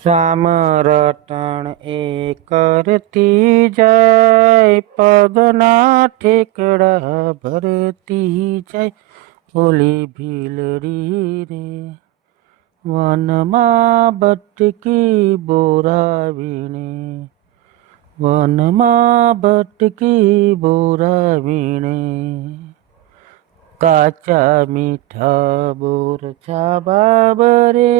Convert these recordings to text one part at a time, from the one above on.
શ્યામ રટણ એ કરતી જાય, પગના ઠેકડા ભરતી જાય, ઓલી ભીલડી રે વનમાં ભટકી બોરાવીને, વનમાં ભટકી બોરાવીને, કાચા મીઠા બોર છાબા બરે,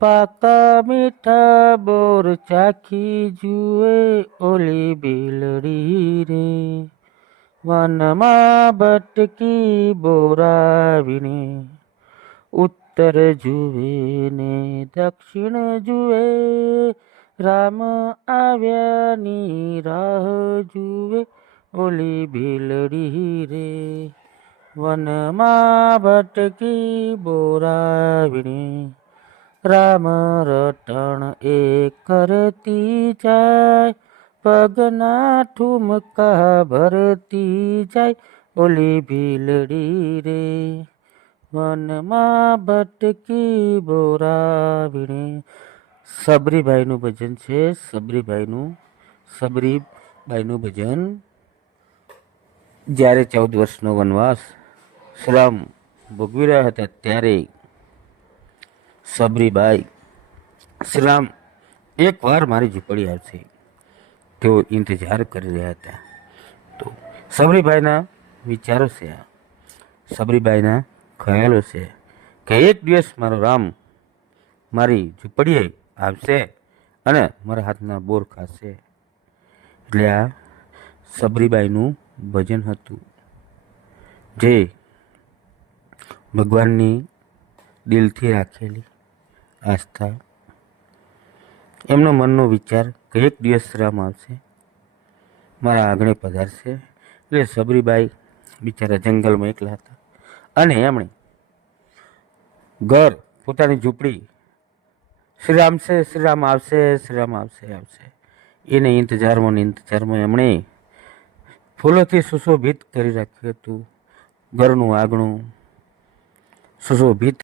પાકા મીઠા બોર ચાખી જુએ, ઓલી ભીલડી રે વનમાં ભટકી બોરાવીને, ઉત્તર જુએ ને દક્ષિણ જુએ, રામ આવ્યાની રાહ જુએ, ઓલી ભીલડી રે વનમાં ભટકી બોરાવીને, રામ રટણ એ કરતી જાય, પગના ઠુમકા ભરતી જાય, ઓલી ભીલડી રે વનમાં ભટકી બોરાવીને. સબરીબાઈનું ભજન છે. સબરીબાઈનું ભજન. જ્યારે 14 વર્ષનો વનવાસ શ્રીરામ ભોગવી રહ્યા હતા ત્યારે સબરીબાઈ શ્રીરામ એકવાર મારી ઝૂંપડી આવશે તેઓ ઇંતજાર કરી રહ્યા હતા. તો સબરીબાઈના વિચારો છે, સબરીબાઈના ખ્યાલો છે કે એક દિવસ મારો રામ મારી ઝૂંપડીએ આવશે અને મારા હાથના બોર ખાશે. એટલે આ સબરીબાઈનું ભજન હતું, જે ભગવાનની દિલથી રાખેલી આસ્થા, એમનો મનનો વિચાર કે એક દિવસ રામ આવશે, મારા આંગણે પધારશે. એટલે સબરીબાઈ બિચારા જંગલમાં એકલા હતા અને એમણે ઘર પોતાની ઝૂંપડી શ્રીરામ છે, શ્રીરામ આવશે, શ્રીરામ આવશે એને ઇંતજારમાં એમણે ફૂલોથી સુશોભિત કરી રાખ્યું હતું. ઘરનું આંગણું સુશોભિત